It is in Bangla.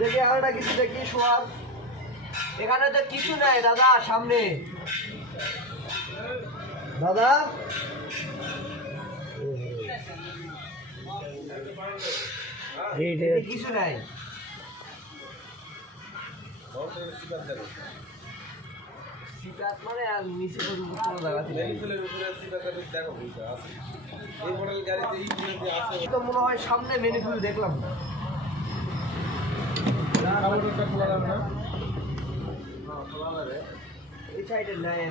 দেখি আরেকটা কিছু দেখি সোয়াব এখানে তো কিছু নাই দাদা সামনে দাদা কিছু নাই মানে আর নিচে কোনো জায়গা তো মনে হয় সামনে মেনিফুল দেখলাম এই সাইডে নাই